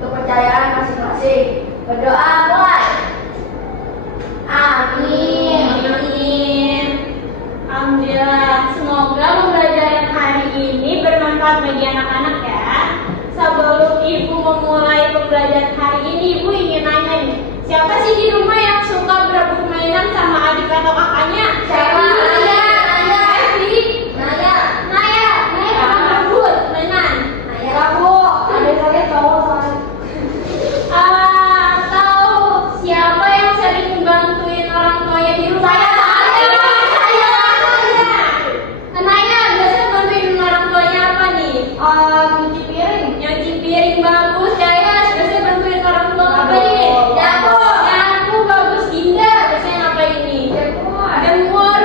kepercayaan masing-masing. Berdoa mulai. Amin. Amin. Alhamdulillah. Semoga pembelajaran hari ini bermanfaat bagi anak-anak ya. Sebelum Ibu memulai pembelajaran hari ini, Ibu ingin nanya nih, siapa sih di rumah yang suka berebut mainan sama adik atau kakaknya? Siapa? Naya pernah berebut mainan. Aku, adik saya cowok soalnya. Atau siapa yang sering bantuin orang tuanya di rumah? Naya biasanya bantuin orang tuanya apa nih? Cuci piring. Nyuci piring bagus, Jaya biasanya bantuin orang tua apa nih? Dapur. Bagus, Dinda biasanya apa ini? Jemur. Jemur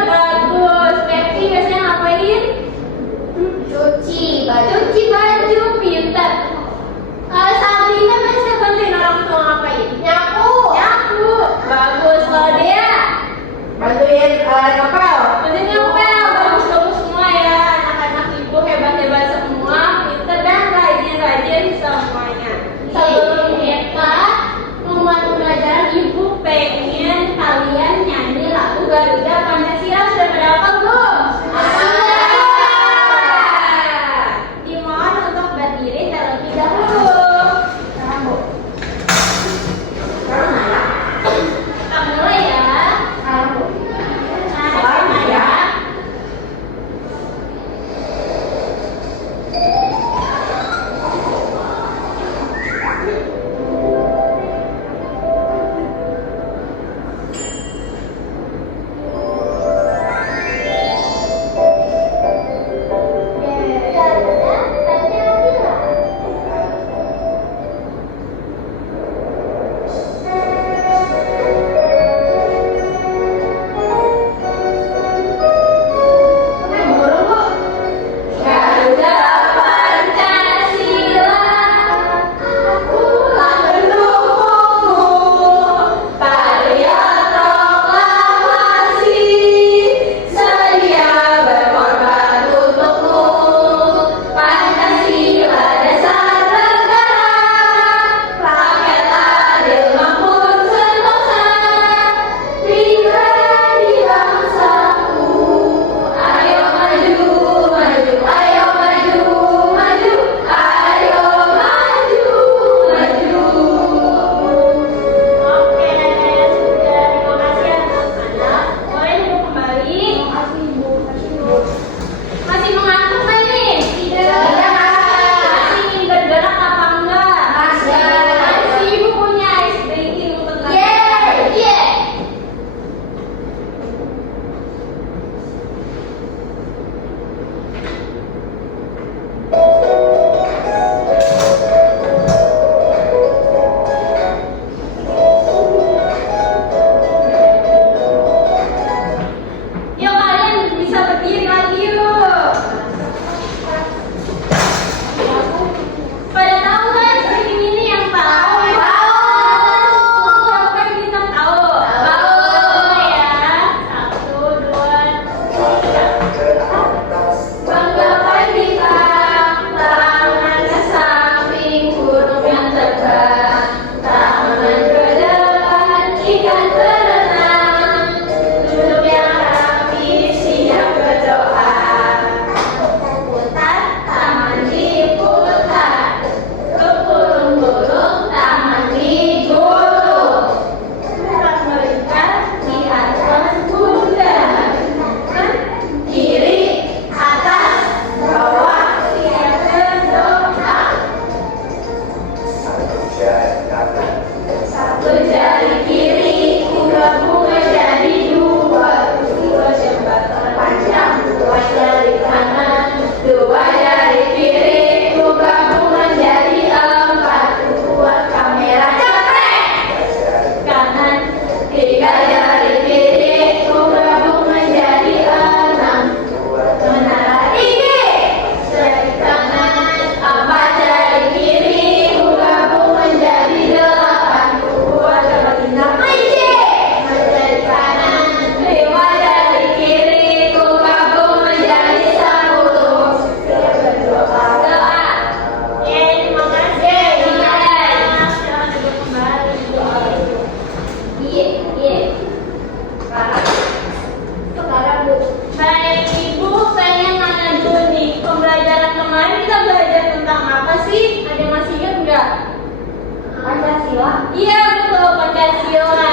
Pancasila. Iya betul, Pancasila.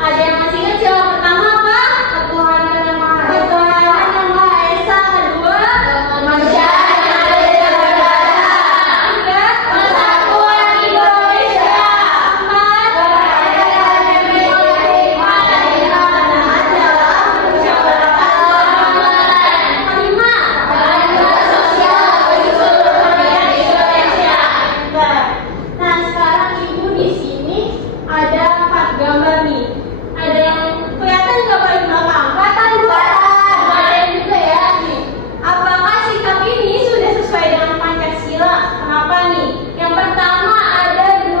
Ada yang masih ingat sila pertama apa? Ketuhanan yang Maha Esa. Ketuhanan yang Maha Esa. Kedua, Kemanusiaan yang adil dan beradab. tiga, Persatuan Indonesia. empat, Keadilan yang dimulai dari keadilan dalam musyawarah keagamaan. kelima, Keadilan sosial bagi seluruh rakyat Indonesia. Nah, sekarang Ibu di sini ada 4 gambar nih. Ada yang kelihatan nggak paling belakang? Kelihatan Bu. Ada juga ya nih. Apakah sikap ini sudah sesuai dengan Pancasila? Kenapa nih? Yang pertama ada 2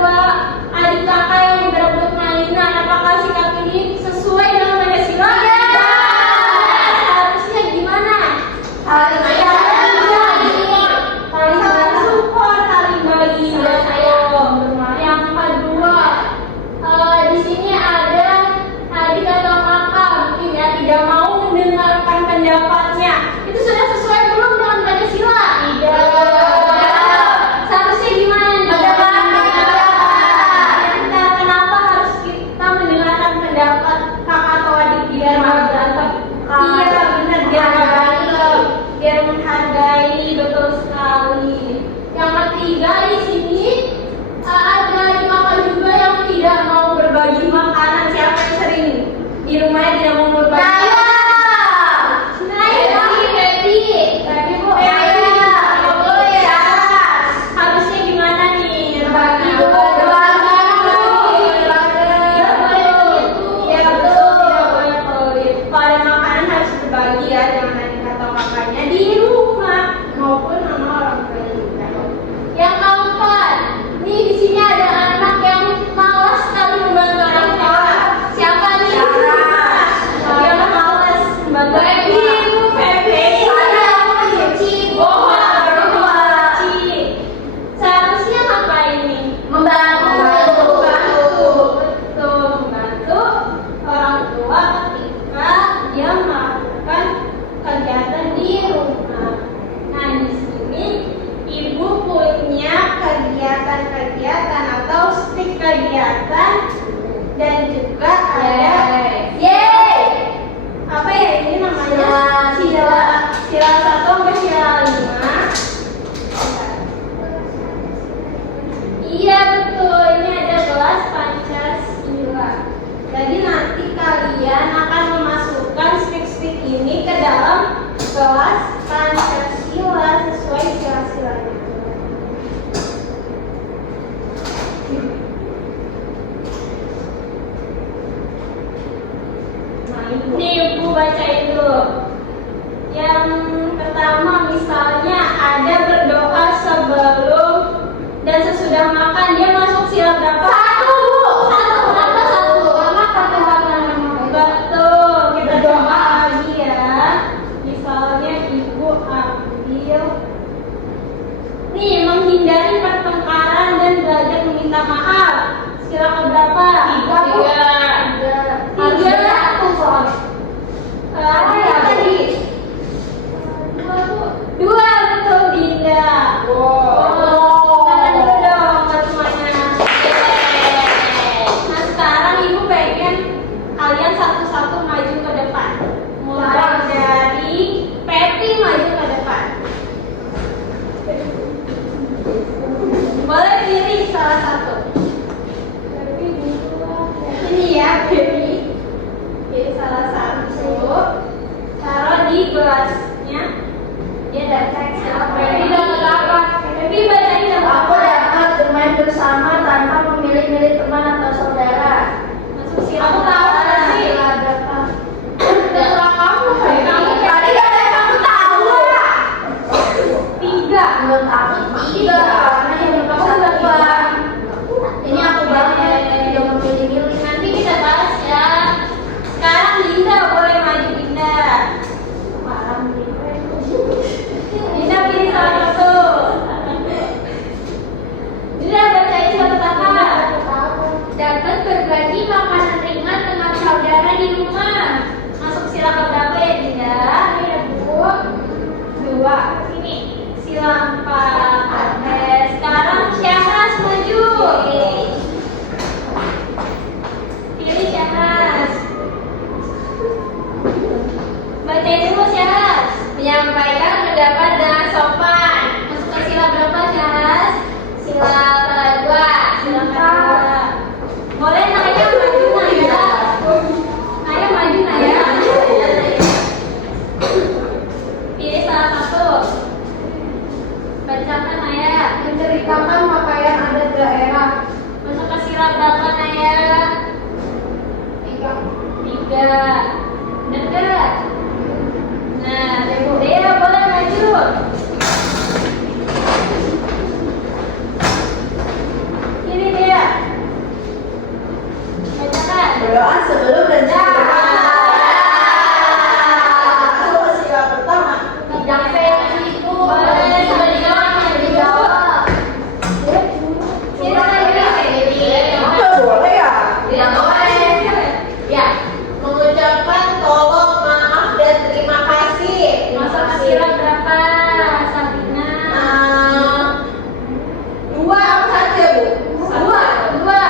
adik kakak yang berebut mainan. Apakah sikap ini sesuai dengan Pancasila? Iya. Harusnya gimana? Saling Saling support, saling bagi. Saling sayang. Yang kedua, di sini ada adik atau kakak mungkin ya tidak mau mendengarkan pendapatnya. Itu sudah sesuai belum dengan Pancasila? Tidak. Seharusnya gimana nih? Kita kenapa harus kita mendengarkan pendapat kakak atau adik biar nggak berantem? Iya benar, biar menghargai, betul sekali. Yang ketiga di sini ada kakak juga yang tidak mau berbagi makanan. Siapa yang sering di rumahnya tidak mau berbagi? Tapi Bu, harusnya gimana nih? Berbagi Bu. Ya betul, tidak boleh pelit. Kalau ada makanan harus berbagi ya dengan adik atau kakaknya di rumah maupun sama orang tua juga. Yang keempat, nih di sini ada anak yang malas sekali membantu orang tua. Siapa nih? Yang malas membantu orang tua. Seharusnya ngapain nih? Betul, membantu orang tua ketika dia melakukan kegiatan di rumah. Nah, di sini Ibu punya kegiatan-kegiatan atau stik kegiatan dan juga ada apa ya ini namanya? Sila 1 sampai sila 5. Iya betul, ini ada kelas Pancasila. Jadi nanti kalian akan memasukkan stik-stik ini ke dalam kelas Pancasila sesuai sila-silanya. Nih Ibu bacain dulu. Yang pertama misalnya ada berdoa sebelum dan sesudah makan, dia masuk sila berapa? Satu Bu. Kenapa satu? Karena pertobatan nama baik. Betul. Kita doa lagi ya. Misalnya Ibu ambil nih menghindari pertengkaran dan belajar meminta maaf. Sila keberapa? Tiga. Apa ya tadi? Dua betul Dinda. Tangan dulu dong buat semuanya. Nah sekarang Ibu pengen kalian satu-satu maju ke depan. Mulai dari Pepi maju ke depan. Boleh pilih salah satu. Pepi dulu. Ini ya Pepi. Pilih salah satu. Taruh di gelasnya. Dia udah cek siapa. Pepi dapat apa? Pepi bacain dapat Aku apa? dapat bermain bersama tanpa memilih-milih teman atau saudara. Masuk sila. Aku tahu nggak sih? Sila berapa? Terserah kamu. Kamu Tadi katanya kamu tahu lah. 3. Menurut aku tiga. Karena yang berapa dua. Ini aku banget. Tidak memilih-milih. Nanti kita bahas ya. Sekarang Dinda boleh maju Dinda. Dinda pilih salah satu. Dinda bacain satu-satu. Dapat berbagi makanan ringan dengan saudara di rumah. Masuk sila keberapa ya Dinda? Ya Bu. 2. Sini. Sila 4. Sekarang Syahras maju Sila berapa Naya? 3. 3. Bener gak? Nah, Ibu Dea boleh maju. Ini dia. Bacakan. Berdoa sebelum dan Ya. Masuk ke sila pertama. Tidak versi itu. Boleh sambil dijawab. Dijawab. Silakan Dea. Nggak boleh ya? Tidak boleh. Ya. Mengucapkan tolong, maaf, dan terima kasih. Masuk ke sila berapa? Sabina. 2 apa 1 ya, Bu? 2.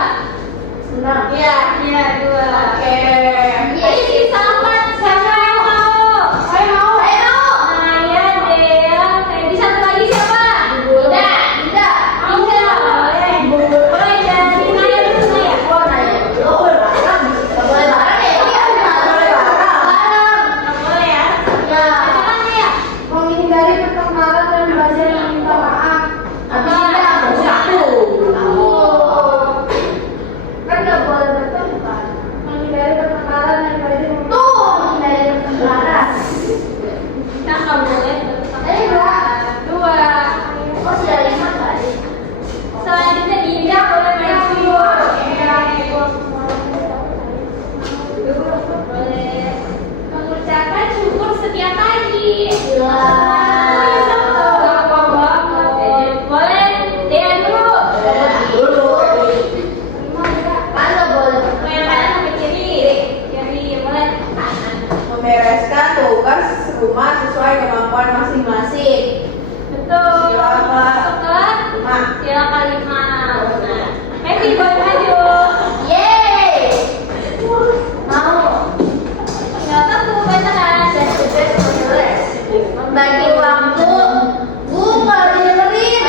Senang. Iya. Iya, 2. Oke. Jadi sisa 4. Siapa yang mau? Saya mau. Naya, Dea, Feby, satu lagi siapa? Tidak. Tidak. Tidak. Boleh dari Naya dulu Naya. Oh, Naya. Oh, larang. Nggak boleh larang ya? Iya, Nggak boleh larang. larang. Nggak boleh ya. Ya. Bacakan Naya. Menghindari pertengkaran dan belajar meminta maaf. Habis ini aku. Satu. Kan nggak boleh bertengkar. Menghindari pertengkaran dan belajar menghindari pertengkaran. Kita nggak boleh Ayo, Mbak. 2. Oh, sudah 5 tadi. Selanjutnya Dinda boleh maju. Boleh. Mengucapkan syukur setiap pagi. Gampang banget. Boleh. Dea dulu. Kan nggak boleh Yang kanan sampai kiri. Kiri. Boleh. Membereskan tugas rumah sesuai kemampuan masing-masing. Betul. Silakan. Masuk ke 5. sila kelima. Nah, Feby boleh maju. Yeay. Mau. Tinggal satu bacakan. Membagi waktu. Kalau didengerin.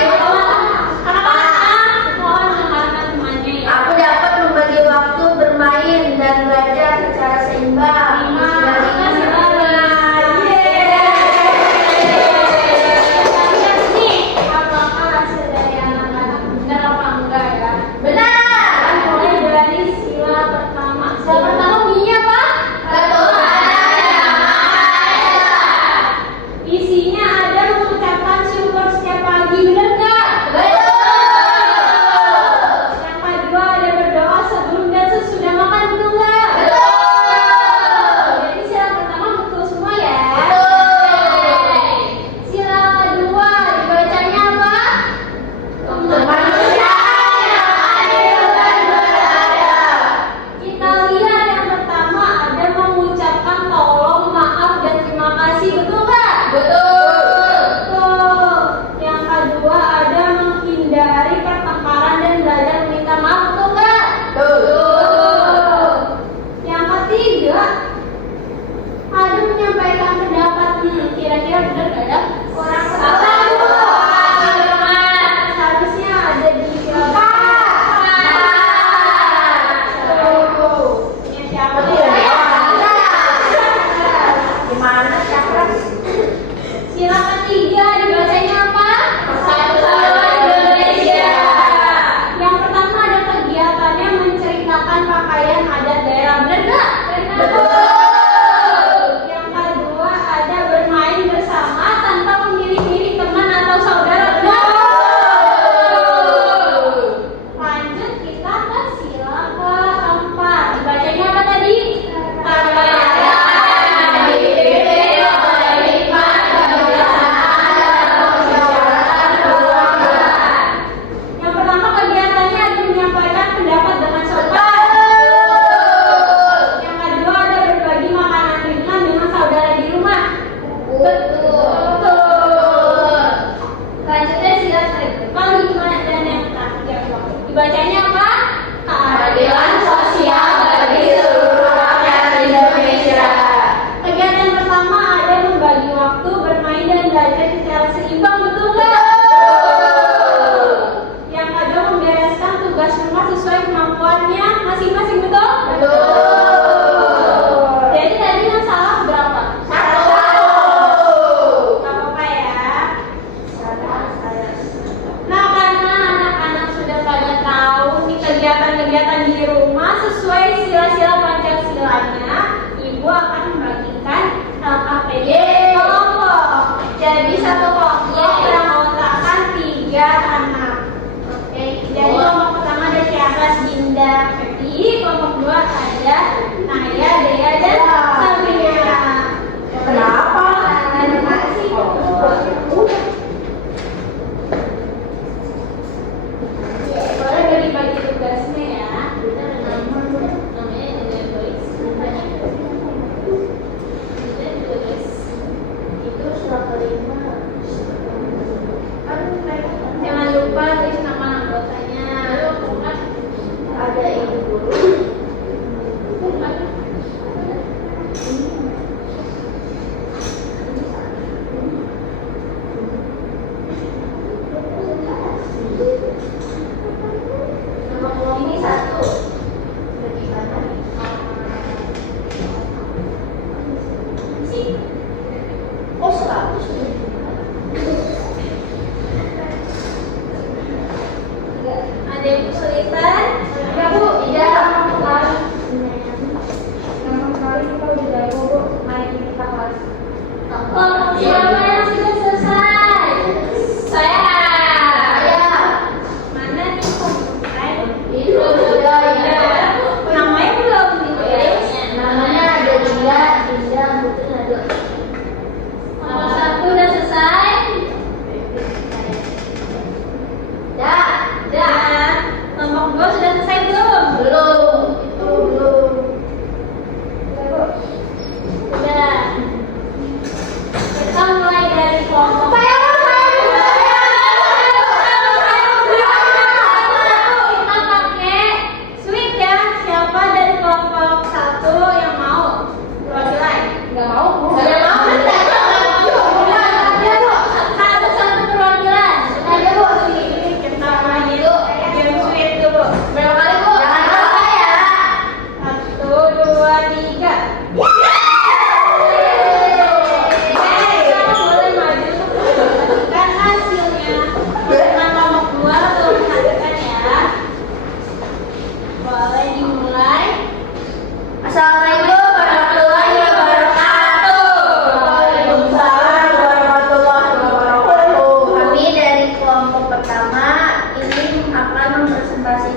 Anak-anak, mohon dengarkan semuanya ya. Aku dapat membagi waktu bermain dan belajar secara seimbang. Apakah hasil dari anak-anak benar apa enggak ya? Benar. Mulai dari sila pertama. Sila pertama bunyinya apa? Betul. Isinya ada mengucapkan syukur setiap pagi, benar nggak? Betul. Yang kedua ada berdoa sebelum dan sesudah makan, betul nggak? Betul. Jadi sila pertama betul semua ya. Betul. Sila kedua dibacanya apa? Kemanusiaan yang adil dan beradab. Kita lihat yang pertama ada mengucapkan tolong, maaf, dan terima kasih, betul nggak? Betul. Betul. Yang kedua ada menghindari pertengkaran dan belajar meminta maaf, betul nggak? Betul. Yang ketiga ada menyampaikan pendapat. Kira-kira benar nggak ya? Orang salah. Seharusnya ada di sila Yang siapa tuh? Gimana cara? Sila ketiga dibacanya apa? Persatuan Indonesia. Yang pertama ada kegiatannya menceritakan pakaian adat daerah, benar nggak? Betul. Yang kedua ada bermain bersama tanpa memilih-milih teman atau saudara, benar? Lanjut kita ke sila keempat. Dibacanya apa tadi? Kepercayaan dipimpin oleh hikmat, kebijaksanaan, dan musyawarah keluarga. Yang pertama kegiatannya ada menyampaikan pendapat dengan sopan. Betul. Yang kedua ada berbagi makanan ringan dengan saudara di rumah. Betul. Selanjutnya sila kelima dan yang terakhir. Dibacanya apa? Keadilan sosial bagi seluruh rakyat Indonesia. Kegiatan pertama ada membagi waktu bermain dan belajar secara seimbang, betul nggak? Betul. Yang kedua membereskan tugas rumah sesuai kemampuannya masing-masing, betul? Betul. Jadi tadi yang salah berapa? Satu. Gak apa-apa ya. Nah karena anak-anak sudah pada tahu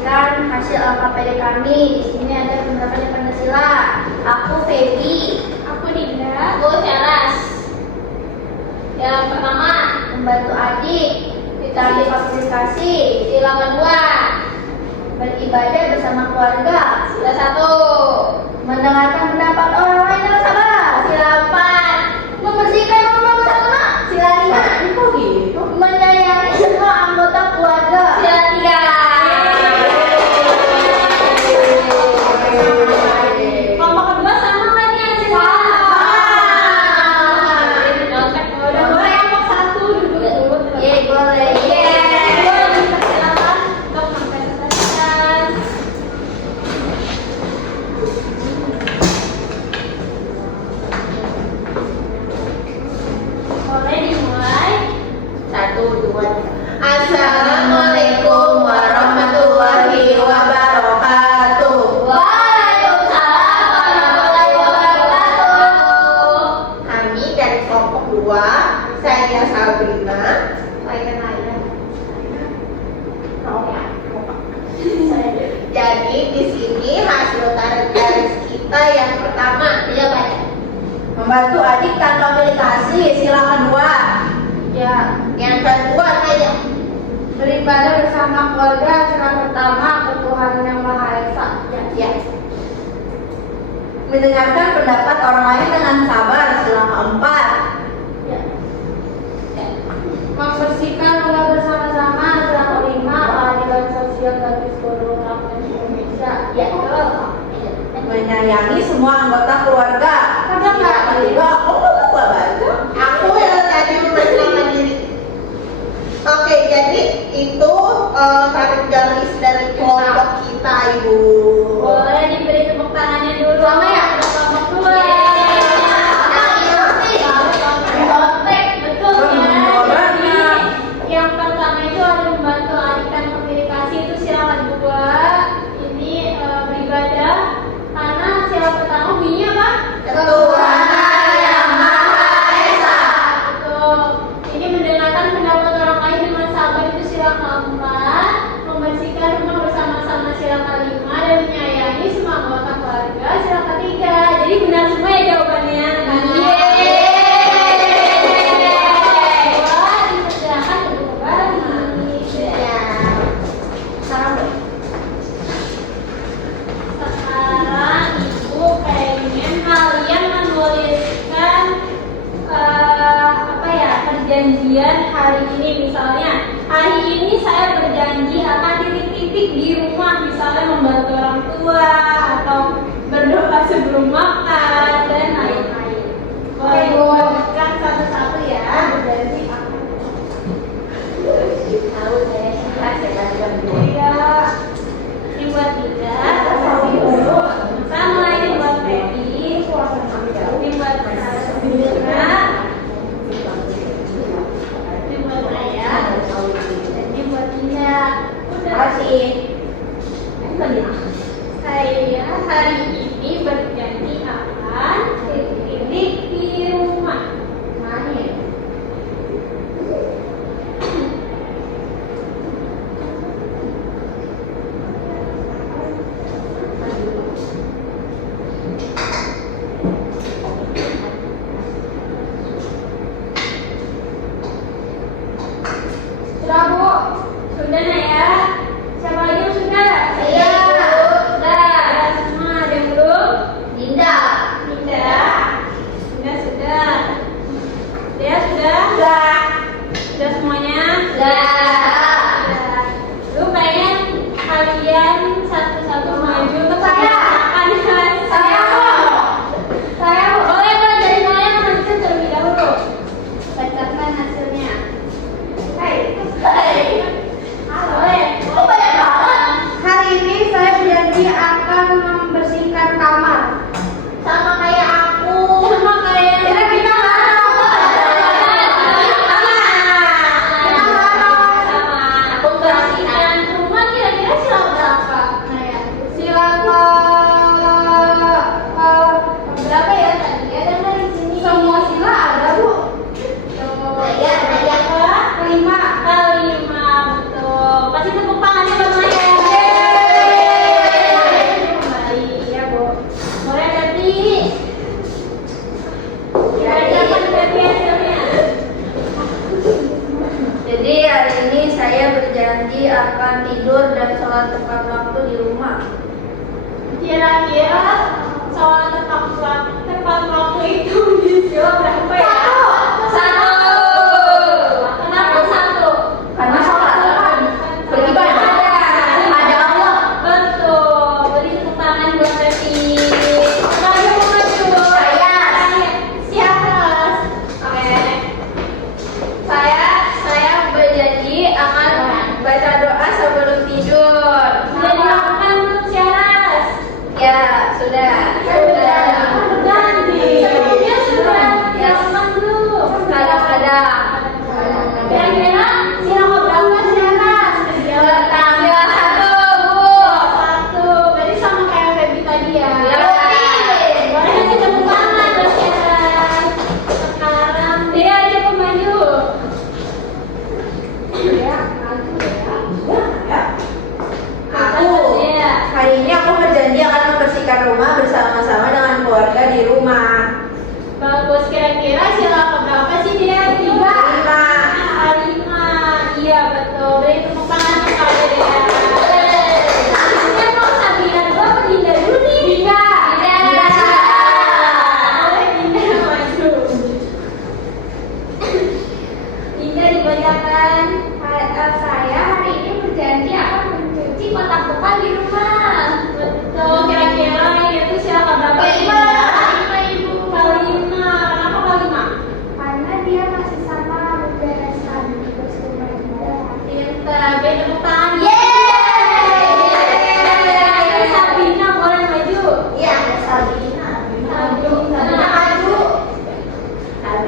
membagikan hasil LKPD kami. Di sini ada penerapan Pancasila. Aku Feby. Aku Dinda. Aku Charas. Yang pertama, Membantu adik. Kita fasilitasi. sila kedua, Beribadah bersama keluarga. sila satu, Mendengarkan pendapat orang lain dengan sabar. sila empat, Membersihkan rumah bersama. Sila 5. Kok gitu? Menyayangi semua anggota keluarga. sila tiga. Kelompok kedua sama kan ya sila? Udah boleh kelompok satu duduk dulu. Ye, boleh. Silakan untuk mempresentasikan. Boleh dimulai. 1, 2. Assalamualaikum warahmatullahi wabarakatuh. Waalaikumsalam warahmatullahi wabarakatuh. Kami dari kelompok 2, saya Sabrina. Jadi di sini hasil tarik garis kita yang pertama, Iya, Pak. membantu adik tanpa meditasi, sila kedua. Ya, Yang kedua saya beribadah bersama keluarga. Sila pertama, ketuhanan yang Maha Esa. ya. Mendengarkan pendapat orang lain dengan sabar, sila keempat. Ya. Membersihkan rumah bersama-sama. Sila kelima, keadilan sosial bagi seluruh rakyat Indonesia. Ya, betul. Menyayangi semua anggota keluarga. Ada nggak? Tiga, kamu nggak baca? Aku yang tadi memperkenalkan diri. Oke, jadi itu tarik garis dari kelompok kita, Ibu. Boleh diberi tepuk tangannya dulu. Sama ya? Kelompok dua. Betul ya. Jadi yang pertama itu ada membantu adik dan komunikasi, itu sila kedua. Ini beribadah. Karena sila pertama bunyinya apa? Ketuhanan yang Maha Esa. Betul. Ini mendengarkan pendapat orang lain dengan sabar, itu sila keempat. Membersihkan rumah bersama-sama, sila kelima. Dan menyayangi semua anggota keluarga, sila ketiga. Jadi benar semua ya jawabannya. Wah, dipersilakan duduk bareng. Ya. Sekarang Ibu pengen kalian menuliskan apa ya, perjanjian hari ini. Misalnya hari ini saya berjanji akan titik-titik di rumah, misalnya membantu orang tua atau berdoa sebelum makan dan lain-lain. Boleh dibuatkan satu-satu ya. Berjanji akan. Tahu saya ikhlas ya kan Iya. Ini buat Dinda, sama ini buat Feby, ini buat Sabrina, ini buat saya, dan ini buat Dinda. Udah. Kasih. Saya hari ini berjanji akan titik-titik di rumah. Mana ya? di rumah? Kira-kira soal tepat waktu itu di sila berapa ya? Satu. Kenapa satu? Karena sholat kan beribadah pada Allah. Betul. Beri tepuk tangan buat Teti. Maju. Saya. Siapa? Oke. Saya berjanji akan baca doa sebelum tidur. Sudah dilakukan belum, Syaras? Ya, sudah. Ganti. Sebelumnya sudah dilakukan belum? Kadang-kadang. Kira-kira sila berapa, Syaras? Tanggal 1, Bu. Satu. Berarti sama kayak Feby tadi ya? Ya. Boleh kasih tepuk tangan, Mas Syaras. Sekarang dia aja pemaju. Aku Iya. hari ini aku berjanji akan membersihkan rumah bersama-sama dengan keluarga di rumah. Bagus, kira-kira sila keberapa sih dia? 3. 5. Iya betul. Beri tepuk tangan kepada dia. Selanjutnya mau Sabina dulu apa Dinda dulu nih? Dinda. Boleh Dinda maju. Dinda dibacakan. Saya hari ini berjanji akan mencuci kotak bekal di rumah. Betul. Kira-kira itu sila keberapa? Kelima. Ibu. Kelima. Kenapa kelima? Karena dia masih sama membereskan tugas rumah juga. Pintar. Beri tepuk tangan. Yeay. Sabina boleh maju. Iya, Sabina. Maju.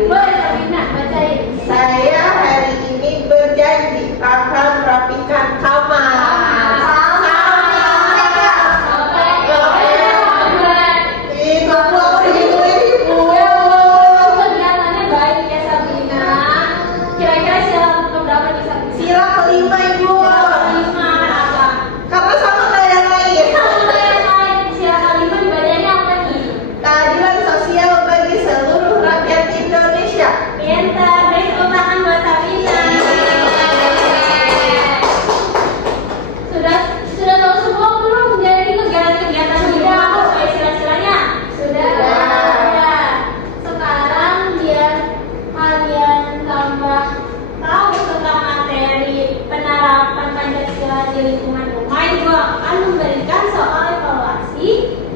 Boleh Sabina bacain. Saya hari ini berjanji akan merapikan kamar. Itu aku ibu. Kegiatannya baik ya Sabina. Kira-kira sila keberapa nih Sabina? Sila kelima ibu. Kelima apa? Karena sama kayak yang lain. Sama yang lain. Sila kelima dibacanya apa nih? Keadilan sosial bagi seluruh rakyat Indonesia. Pintar. Beri tepuk tangan buat Sabina. Sudah tahu semua belum jadi kegiatan-kegiatan di rumah sesuai sila-silanya? Sudah. Ya. Sekarang biar kalian tambah tahu tentang materi penerapan Pancasila di lingkungan rumah, Ibu akan memberikan soal evaluasi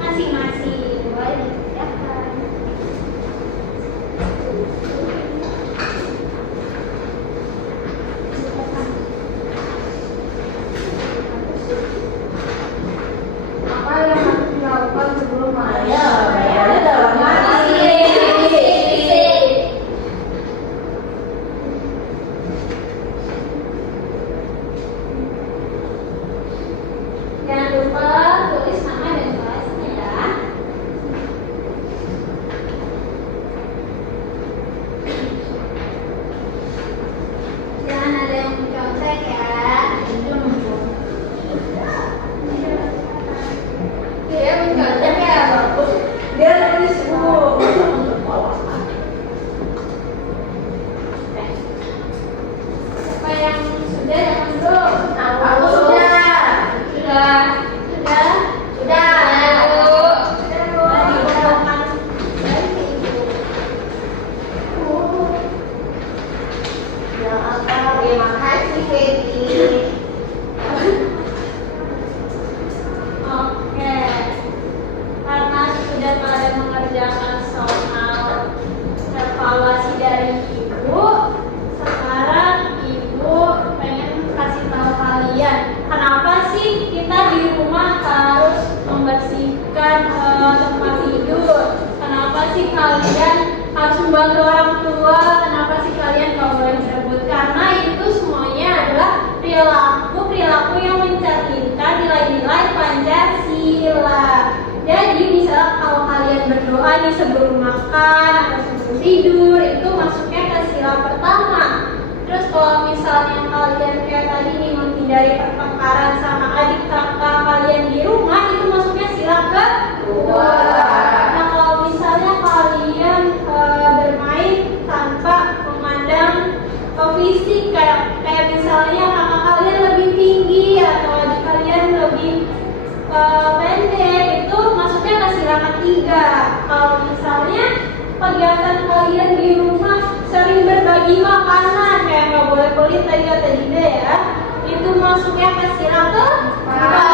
masing-masing. Boleh dikerjakan. Apa yang harus dilakukan sebelum makan? Ada dalam hati. Jangan lupa tulis nama dan kelasnya ya. Jangan ada yang mencontek ya. Dia mencontek ya, bagus. Dia nulis bu. Siapa yang sudah yang belum? Aku sudah. Sudah. Sudah. Sudah. Sudah, Bu. Dibacakan dari Ibu. Ya apa? Terima kasih Feby. Oke. Karena sudah pada mengerjakan soal evaluasi dari Ibu, sekarang Ibu pengen kasih tahu kalian kenapa sih kita di rumah harus membersihkan tempat tidur? Kenapa sih kalian harus membantu orang tua? Kenapa sih kalian kalau boleh disebut? Karena itu semuanya adalah perilaku yang mencerminkan nilai-nilai Pancasila. Jadi misalnya kalau kalian berdoa nih sebelum makan atau sebelum tidur itu masuknya ke sila pertama. Terus kalau misalnya kalian kayak tadi nih menghindari pertengkaran sama adik kakak kalian di rumah itu masuknya sila kedua. Nah kalau misalnya kalian bermain tanpa memandang fisik kayak misalnya kakak kalian lebih tinggi atau adik kalian lebih pendek itu masuknya ke sila ketiga. Kalau misalnya kegiatan kalian di rumah sering berbagi makanan kayak nggak boleh pelit tadi kata Dinda ya, itu masuknya ke sila keempat.